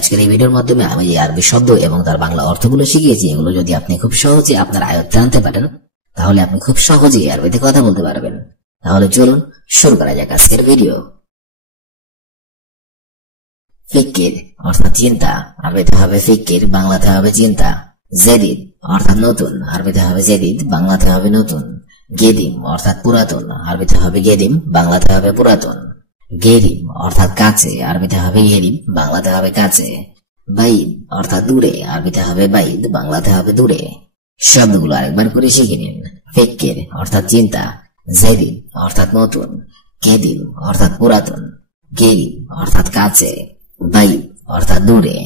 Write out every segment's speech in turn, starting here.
আজকের এই ভিডিওর মাধ্যমে আমি এই আরবি শব্দ এবং তার বাংলা অর্থগুলো শিখিয়েছি, এগুলো যদি আপনি খুব সহজে আপনার আয়ত্তে আনতে পারেন তাহলে আপনি খুব সহজেই আরবিতে কথা বলতে পারবেন। তাহলে চলুন শুরু করা যাক আজকের ভিডিও। ফিকির অর্থাৎ চিন্তা, আরবিতে হবে ফিকির, বাংলাতে হবে চিন্তা। জেদিদ অর্থাৎ নতুন, আরবিতে হবে জেদিদ, বাংলাতে হবে নতুন। গেদিম অর্থাৎ পুরাতন, আরবিতে হবে গেদিম, বাংলাতে হবে পুরাতন। গেরিম অর্থাৎ কাছে, আরবিতে হবে গেরিম, বাংলাতে হবে কাছে। বাইদ অর্থাৎ দূরে, আরবিতে হবে বাইদ, বাংলাতে হবে দূরে। শব্দগুলো আরেকবার করে শিখে নিন। ফিকির অর্থাৎ চিন্তা, জেদিদ অর্থাৎ নতুন, গেদিম অর্থাৎ পুরাতন, গেরিম অর্থাৎ কাছে, বাইদ অর্থাৎ দূরে।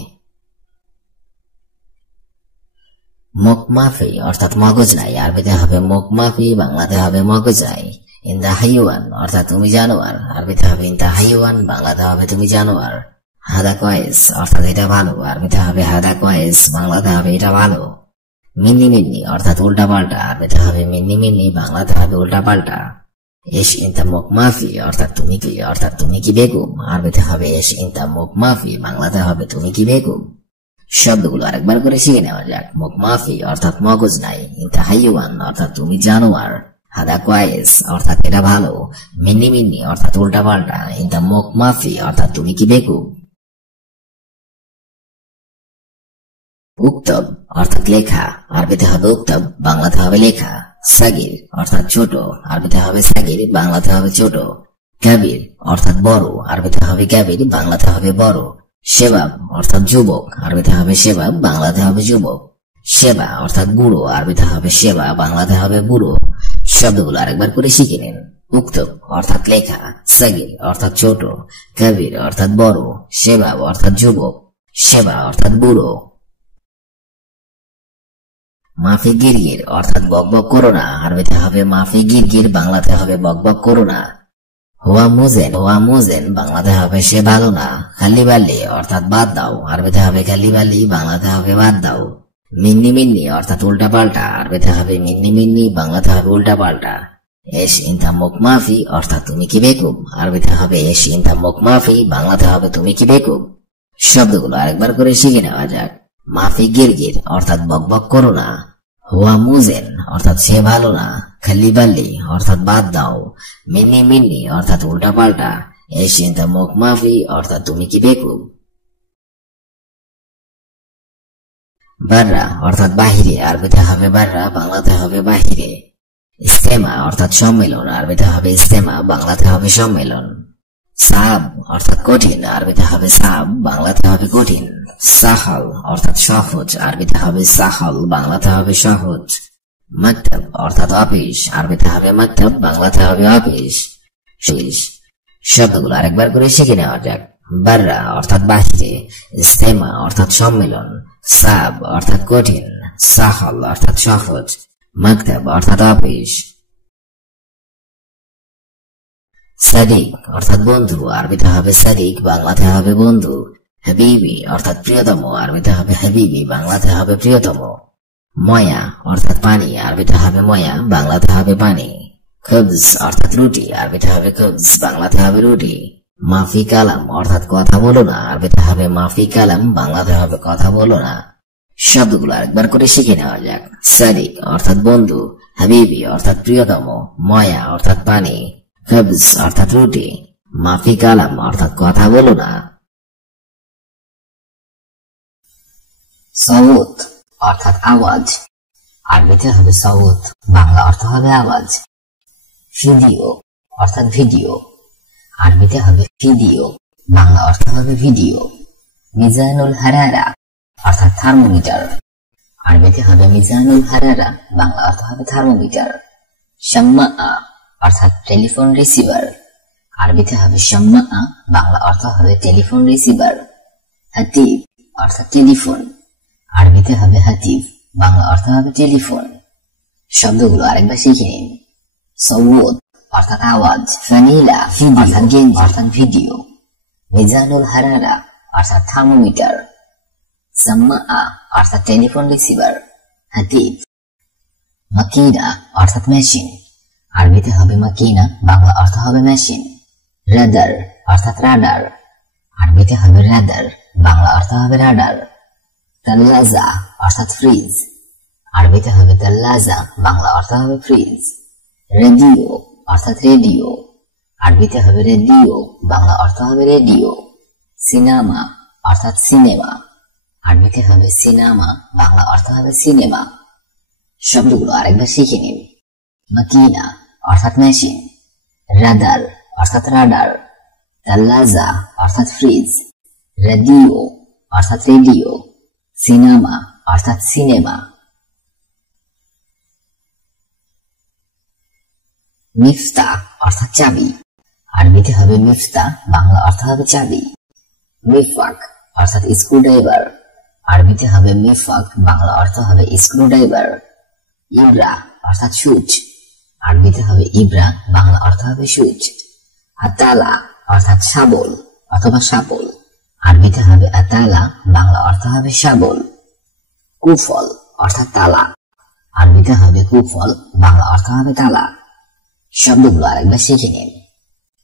মুখ মাফি অর্থাৎ মগজ নাই, আরবিতে হবে মুখ মাফি, বাংলাতে হবে মগজ নাই। ইন্দা হাইওয়ান অর্থাৎ তুমি জানোয়ার, আরবিতে হবে ইন্দা হাইওয়ান, বাংলাতে হবে তুমি জানোয়ার। হাদা কয়েস অর্থাৎ এটা ভালো, আরবিতে হবে হাদা কয়েস, বাংলাতে হবে এটা ভালো। মিন্নি মিন্নি অর্থাৎ উল্টা পাল্টা, আরবিতে হবে মিন্নি মিন্নি, বাংলাতে হবে উল্টা পাল্টা। এস ইনতা মুখ মাফি অর্থাৎ তুমি কি বেগম, আরবিতে হবে এস ইনতা মুখ মাফি, বাংলাতে হবে তুমি কি বেগম। শব্দগুলো আরেকবার করে শিখে নেওয়া যাক। মুখ মাফি অর্থাৎ মগজ নাই, ইনতা হাইওয়ান অর্থাৎ তুমি জানোয়ার, হাদা কোয়েস অর্থাৎ এটা ভালো, মিন্নি মিন্নি অর্থাৎ উল্টা পাল্টা, ইনতা মুখ মাফি অর্থাৎ তুমি কি বেগম। উক্তব অর্থাৎ লেখা, আরবিতে হবে উক্তব, বাংলাতে হবে লেখা। সাগির অর্থাৎ ছোট, আরবিতে হবে সাগির, বাংলাতে হবে ছোট। কাবির অর্থাৎ বড়, আরবিতে হবে কাবির, বাংলাতে হবে বড়। শেবাব অর্থাৎ যুবক, আরবিতে হবে শেবাব, বাংলাতে হবে যুবক। সেবা অর্থাৎ বুড়ো, আরবিতে হবে সেবা, বাংলাতে হবে বুড়ো। শব্দগুলো আরেকবার করে শিখে নিন। উক্তব অর্থাৎ লেখা, সাগির অর্থাৎ ছোট, কাবির অর্থাৎ বড়, শেবাব অর্থাৎ যুবক, সেবা অর্থাৎ বুড়ো। মাফি গিরগির অর্থাৎ বকবক করো না, আরবিতে হবে মাফি গিরগির, বাংলাতে হবে বকবক করো না। হুয়া মুজেন, বাংলাতে হবে সে ভালো না। খালি বালি অর্থাৎ বাদ দাও, আরবিতে হবে খালি বালি, বাংলাতে হবে বাদ দাও। মিন্নি মিন্নি অর্থাৎ উল্টা পাল্টা, আরবিতে হবে মিন্নি মিন্নি, বাংলাতে হবে উল্টা পাল্টা। এস ইনতা মুখ মাফি অর্থাৎ তুমি কি বেকুব, আরবিতে হবে এস ইনতা মুখ মাফি, বাংলাতে হবে তুমি কি বেকুব। শব্দগুলো আরেকবার করে শিখে নেওয়া যাক। মাফি গিরগির অর্থাৎ বকবক করো না। হুয়া মুজেন অর্থাৎ সে ভালো না। খালি বালি অর্থাৎ বাদ দাও। মিন্নি মিন্নি অর্থাৎ উল্টা পাল্টা। এস ইনতা মুখ মাফি অর্থাৎ তুমি কি বেকুব। বাররা অর্থাৎ বাহিরে, আরবিতে হবে বাররা, বাংলাতে হবে বাহিরে। ইস্তেমা অর্থাৎ সম্মেলন, আরবিতে হবে ইস্তেমা, বাংলাতে হবে সম্মেলন। সাব অর্থাৎ কঠিন, আরবিতে হবে সাব, বাংলাতে হবে কঠিন। সাহল অর্থাৎ সহজ, আরবিতে হবে সাহল, বাংলাতে হবে সহজ। মাকতাব অর্থাৎ অফিস, আরবিতে হবে মাকতাব, বাংলাতে হবে অফিস। শব্দগুলো আরেকবার করে শিখে নেওয়া যাক। বাররা অর্থাৎ বাহিরে, ইস্তেমা অর্থাৎ সম্মেলন, সাব অর্থাৎ কঠিন, সাহল অর্থাৎ সহজ, মাকতাব অর্থাৎ অফিস। সাদিক অর্থাৎ বন্ধু, আরবিতে হবে সাদিক, বাংলাতে হবে বন্ধু। হাবিবি অর্থাৎ প্রিয়তম, আরবিতে হবে হাবিবি, বাংলাতে হবে প্রিয়তম। ময়া অর্থাৎ পানি, আরবিতে হবে ময়া, বাংলাতে হবে পানি। খুবজ অর্থাৎ রুটি, আরবিতে হবে খুবজ, বাংলাতে হবে রুটি। মাফি কালাম অর্থাৎ কথা বলো না, আরবিতে হবে মাফি কালাম, বাংলাতে হবে কথা বলো না। শব্দগুলো আরেকবার করে শিখে নেওয়া যাক। সাদিক অর্থাৎ বন্ধু, হাবিবি অর্থাৎ প্রিয়তম, ময়া অর্থাৎ পানি, খুবজ অর্থাৎ রুটি, মাফি কালাম অর্থাৎ কথা বলো না। সৌত অর্থাৎ আওয়াজ, আরবিতে হবে সৌত, বাংলা অর্থ হবে আওয়াজ। ভিডিও অর্থাৎ ভিডিও, আরবিতে হবে ভিডিও, বাংলা অর্থ হবে ভিডিও। মিজানুল হারারা অর্থাৎ থার্মোমিটার, আরবিতে হবে মিজানুল হারারা, বাংলা অর্থ হবে থার্মোমিটার। শাম্মা অর্থাৎ টেলিফোন রিসিভার, আরবিতে হবে শাম্মা, বাংলা অর্থ হবে টেলিফোন রিসিভার। হাতিব অর্থাৎ টেলিফোন, আরবিতে হবে হাতিব, বাংলা অর্থ হবে টেলিফোন। শব্দগুলো আরেকবার শিখে নিন। সৌত অর্থাৎ আওয়াজ, ফানিলা অর্থাৎ গেঞ্জি অর্থাৎ ভিডিও, মিজানুল হারারা অর্থাৎ থার্মোমিটার, সাম্মা অর্থাৎ টেলিফোন রিসিভার, হাতিব। মাকিনা অর্থাৎ মেশিন, আরবিতে হবে মাকিনা, বাংলা অর্থ হবে মেশিন। রাদার অর্থাৎ রাডার, আরবিতে হবে রাদার, বাংলা অর্থ হবে রাডার। তাল্লাজা অর্থাৎ ফ্রিজ, আরবিতে হবে তাল্লাজা, বাংলা অর্থ হবে ফ্রিজ। রেডিও অর্থাৎ রেডিও, আরবিতে হবে রেডিও, বাংলা অর্থ হবে রেডিও। সিনেমা অর্থাৎ সিনেমা, আরবিতে হবে সিনেমা, বাংলা অর্থ হবে সিনেমা। শব্দগুলো আরেকবার শিখে নিন। মাকিনা অর্থাৎ মেশিন, রাডার অর্থাৎ রাডার, তাল্লাজা অর্থাৎ ফ্রিজ, রেডিও অর্থাৎ রেডিও, সিনেমা অর্থাৎ সিনেমা। মিফতা অর্থাৎ চাবি, আরবিতে হবে মিফতা, বাংলা অর্থ হবে চাবি। মিফাক অর্থাৎ স্ক্রুড্রাইভার, আরবিতে হবে মিফাক, বাংলা অর্থ হবে স্ক্রুড্রাইভার। ইব্রা অর্থাৎ সুচ, আরবিতে হবে ইব্রা, বাংলা অর্থ হবে সুচ। আতালা অর্থাৎ শাবল অথবা শাবল, আরবিতে হবে আতালা, বাংলা অর্থ হবে শাবল। কুফল অর্থাৎ তালা, আরবিতে হবে কুফল, বাংলা অর্থ হবে তালা। শব্দগুলো আরেকবার শিখে নিন।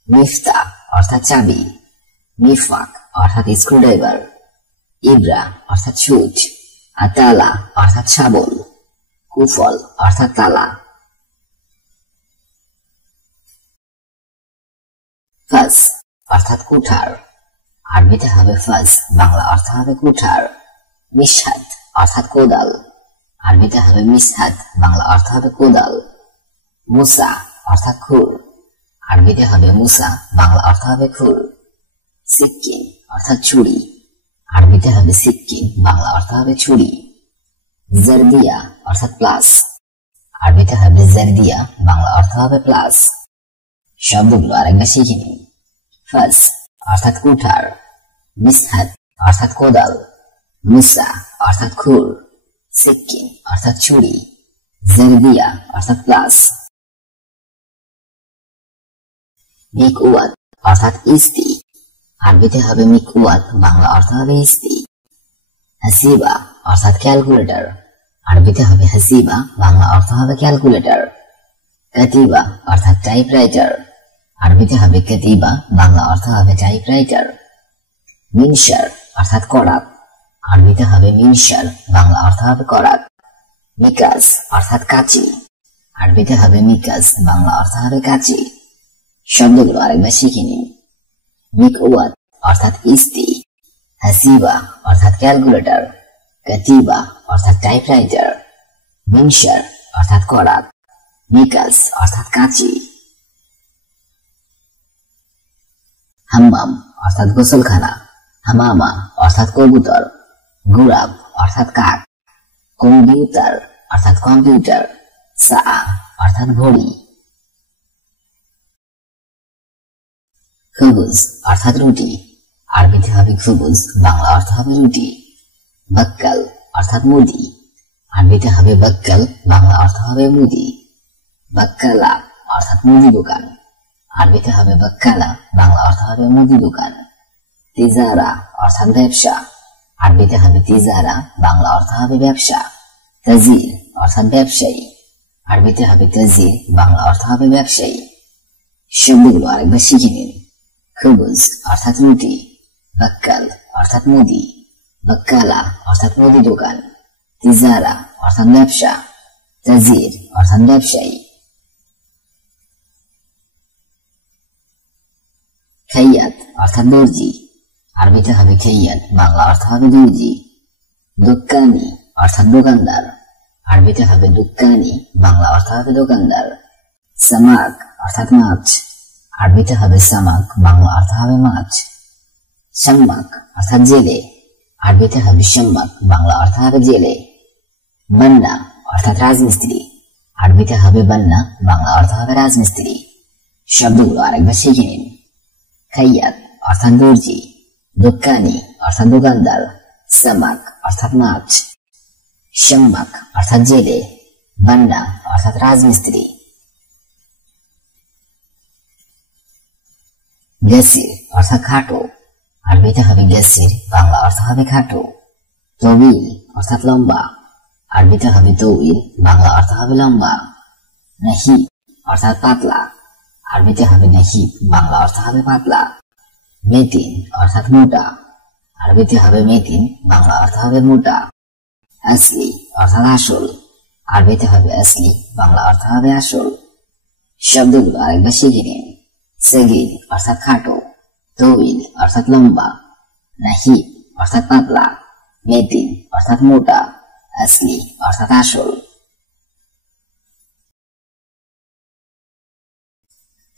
মিফতা অর্থাৎ চাবি, মিফাক অর্থাৎ স্ক্রুড্রাইভার, ইব্রা অর্থাৎ সুচ, আতালা অর্থাৎ শাবল, কুফল অর্থাৎ তালা। ফাস অর্থাৎ কুঠার, আরবিতে হবে ফাস, বাংলা অর্থ হবে কুঠার। মিশহাত অর্থাৎ কোদাল, আরবিতে হবে মিশহাত, বাংলা অর্থ হবে কোদাল। মুসা অর্থাৎ খুর, আরবিতে হবে মুসা, বাংলা অর্থ হবে খুর। সিক্কিন অর্থাৎ ছুরি, আরবিতে হবে সিক্কিন, বাংলা অর্থ হবে ছুরি। জারদিয়া অর্থাৎ প্লাস, আরবিতে হবে জারদিয়া, বাংলা অর্থ হবে প্লাস। শব্দগুলো আরেকবার শিখে নিন। ফাস অর্থাৎ কুঠার, মিশহাত অর্থাৎ কোদাল, মুসা অর্থাৎ খুর, সিক্কিন অর্থাৎ ছুরি, জারদিয়া অর্থাৎ প্লাস। মিকওয়াত অর্থাৎ ইস্তি, আরবিতে হবে মিকওয়াত, বাংলা অর্থ হবে ইস্তি। হাসিবা অর্থাৎ ক্যালকুলেটর, আরবিতে হবে হাসিবা, বাংলা অর্থ হবে ক্যালকুলেটর। কাতিবা অর্থাৎ টাইপরাইটার, আরবিতে হবে কাতিবা, বাংলা অর্থ হবে টাইপরাইটার। মিনশার অর্থাৎ করাত, আরবিতে হবে মিনশার, বাংলা অর্থ হবে করাত। মিকাস অর্থাৎ কাঁচি, আরবিতে হবে মিকাস, বাংলা অর্থ হবে কাঁচি। শব্দগুলো আরেকবার শিখে নিন। মিকওয়াত অর্থাৎ ইস্তি, হাসিবা অর্থাৎ ক্যালকুলেটর, কাতিবা অর্থাৎ টাইপরাইটার, মিনশার অর্থাৎ করাত, মিকাস অর্থাৎ কাঁচি। হাম্মাম অর্থাৎ গোসলখানা, হামামা অর্থাৎ কবুতর, গুরাব অর্থাৎ কাক, কম্পিউটার অর্থাৎ কম্পিউটার, সাআ অর্থাৎ ঘড়ি। খুবুজ অর্থাৎ রুটি, আরবিতে হবে খুবুজ, বাংলা অর্থ হবে রুটি। বাক্কাল অর্থাৎ মুদি, আরবিতে হবে বাক্কাল, বাংলা অর্থ হবে মুদি। বাক্কালা অর্থাৎ মুদি দোকান, আরবিতে হবে বাক্কালা, বাংলা অর্থ হবে মুদি দোকান। তিজারা অর্থাৎ ব্যবসা, আরবিতে হবে তিজারা, বাংলা অর্থ হবে ব্যবসা। তাজির অর্থাৎ ব্যবসায়ী, আরবিতে হবে তাজির, বাংলা অর্থ হবে ব্যবসায়ী। শব্দগুলো আরেকবার শিখে নিন। খুবুজ অর্থাৎ রুটি, বাক্কাল অর্থাৎ মুদি, বাক্কালা অর্থাৎ মুদি দোকান, তিজারা অর্থাৎ ব্যবসা, তাজির অর্থাৎ ব্যবসায়ী। খাইয়াত অর্থাৎ দর্জি, আরবিতে হবে খাইয়াত, বাংলা অর্থ হবে দর্জি। দোকানি অর্থাৎ দোকানদার, আরবিতে হবে দোকানি, বাংলা অর্থ হবে দোকানদার। সামাক অর্থাৎ মাছ, আরবিতে হবে সামাক, বাংলা অর্থ হবে মাছ। শাম্মাক অর্থাৎ জেলে, আরবিতে হবে শাম্মাক, বাংলা অর্থ হবে জেলে। বান্না অর্থাৎ রাজমিস্ত্রি, আরবিতে হবে বান্না, বাংলা অর্থ হবে রাজমিস্ত্রি। শব্দগুলো আরেকবার শিখে নিন। খাইয়াত অর্থাৎ দর্জি, দোকানি অর্থাৎ দোকানদার, সামাক অর্থাৎ মাছ, শাম্মাক অর্থাৎ জেলে, বান্না অর্থাৎ রাজমিস্ত্রি। গ্যাসির অর্থাৎ খাটো, আরবিতে হবে গ্যাসির, বাংলা অর্থ হবে খাটো। তবিল অর্থাৎ লম্বা, আরবিতে হবে তৌইল, বাংলা অর্থ হবে লম্বা। নাহিব অর্থাৎ পাতলা, আরবিতে হবে নাহিব, বাংলা অর্থ হবে পাতলা। মেতিন অর্থাৎ মোটা, আরবিতে হবে মিতিন, বাংলা অর্থ হবে মোটা। আসলি অর্থাৎ আসল, আরবিতে হবে আসলি, বাংলা অর্থ হবে আসল। শব্দগুলো আরেকবার শিখে নিন। সগীর অর্থাৎ খাটো, তৌইল অর্থাৎ লম্বা, নাহিব অর্থাৎ পাতলা, মেতিন অর্থাৎ মোটা, আসলি অর্থাৎ আসল।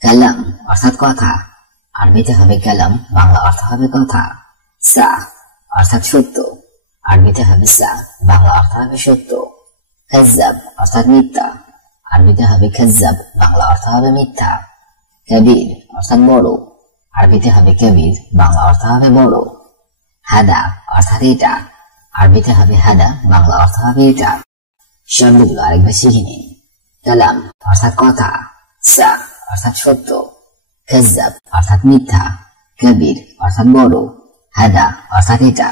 কালাম অর্থাৎ কথা, আরবিতে হবে কালাম, বাংলা অর্থ হবে কথা। সা অর্থাৎ সত্য, আরবিতে হবে সা, বাংলা অর্থ হবে সত্য। কাজ্জাব অর্থাৎ মিথ্যা, আরবিতে হবে কাজ্জাব, বাংলা অর্থ হবে মিথ্যা। কবির অর্থাৎ বড়, আরবিতে হবে কবির, বাংলা অর্থ হবে বড়। হাদা অর্থাৎ এটা, আরবিতে হবে হাদা, বাংলা অর্থ হবে এটা। শব্দগুলো আরেকবার শিখে নিন। কালাম অর্থাৎ কথা, সা অর্থাৎ সত্য, কাজ্জাব অর্থাৎ মিথ্যা, কবির অর্থাৎ বড়, হাদা অর্থাৎ এটা।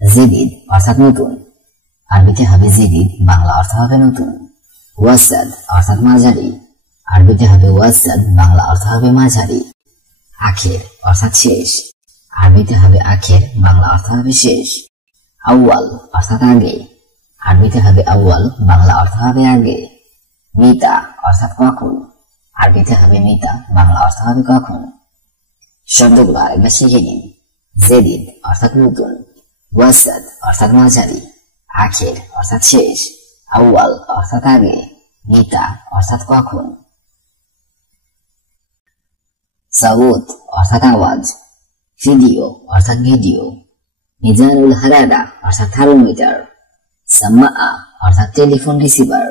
জিদিদ অর্থাৎ নতুন, আরবিতে হবে জিদিদ, বাংলা অর্থ হবে নতুন। ওয়াসাদ অর্থাৎ মাঝারি, আরবিতে হবে ওয়াসাদ, বাংলা অর্থ হবে মাঝারি। আখের অর্থাৎ শেষ, আরবিতে হবে আখের, বাংলা অর্থ হবে শেষ। আউয়াল অর্থাৎ আগে, আরবিতে হবে আউয়াল, বাংলা অর্থ হবে আগে। মিতা অর্থাৎ কখন, আরবিতে হবে মিতা, বাংলা অর্থ হবে কখন। শব্দগুলো আরেকবার শিখে নিন। জেদিদ অর্থাৎ নতুন, ওয়াসাদ অর্থাৎ মাঝারি, আখের অর্থাৎ শেষ, আউয়াল অর্থাৎ আগে, মিতা অর্থাৎ কখন। সাউত অর্থাৎ আওয়াজ, ভিডিও অর্থাৎ ভিডিও, মিজানুল হারারা অর্থাৎ থার্মোমিটার, সাম্মা অর্থাৎ টেলিফোন রিসিভার,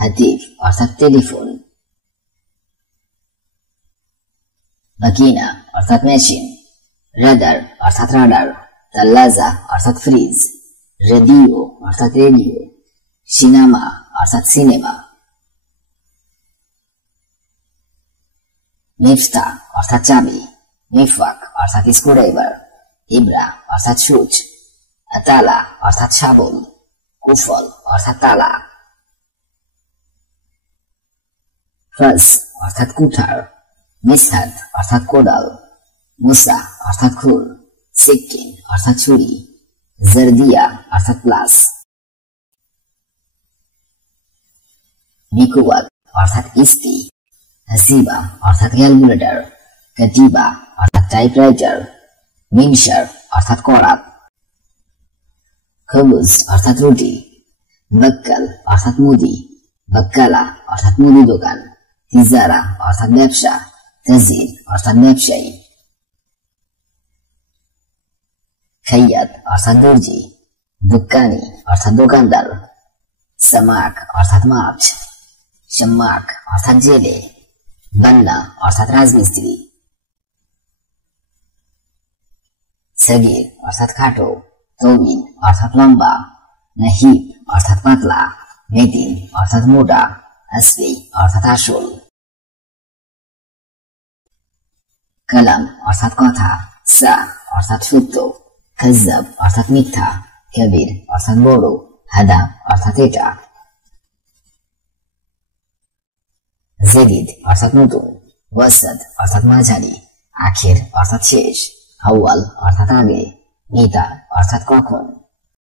হাতিফ অর্থাৎ টেলিফোন। মাকিনা অর্থাৎ মেশিন, রাডার অর্থাৎ রাডার, তাল্লাজা অর্থাৎ ফ্রিজ, রেডিও অর্থাৎ রেডিও, সিনেমা অর্থাৎ সিনেমা। মিফতা অর্থাৎ চাবি, মিফাক অর্থাৎ স্ক্রুড্রাইভার, ইবরা অর্থাৎ সুচ, আতালা অর্থাৎ শাবল, কুফল অর্থাৎ তালা। ফাস অর্থাৎ কুঠার, মিসহাদ অর্থাৎ কোদাল, মুসা অর্থাৎ খুর, সিকিন অর্থাৎ ছুরি, জারদিয়া অর্থাৎ প্লাস। মিকুয়াত অর্থাৎ ইস্তি, হাসিবা অর্থাৎ ক্যালকুলেটর, কাতিবা অর্থাৎ টাইপরাইটার, মিনসার অর্থাৎ করাত। খবুজ অর্থাৎ রুটি, বাক্কাল অর্থাৎ মুদি, বাক্কালা অর্থাৎ মুদি দোকান, তিজারা অর্থাৎ ব্যবসা, তাজির অর্থাৎ ব্যবসায়ী। খাইয়াত অর্থাৎ দর্জি, দোকানি অর্থাৎ দোকানদার, সামাক অর্থাৎ মাছ, শাম্মাক অর্থাৎ জেলে, বান্না অর্থাৎ রাজমিস্ত্রি। সগীর অর্থাৎ খাটো, তৌইল অর্থাৎ লম্বা, নাহিব অর্থাৎ পাতলা, মেতিন অর্থাৎ মোটা, আসলি অর্থাৎ আসল। কালাম অর্থাৎ কথা, সা অর্থাৎ সত্য, কাজ্জাব অর্থাৎ মিথ্যা, কবির অর্থাৎ বড়, হাদা অর্থাৎ এটা। জেদিদ অর্থাৎ নতুন, ওয়াসাদ অর্থাৎ মাঝারি, আখের অর্থাৎ শেষ, আউয়াল অর্থাৎ আগে, মিতা অর্থাৎ কখন।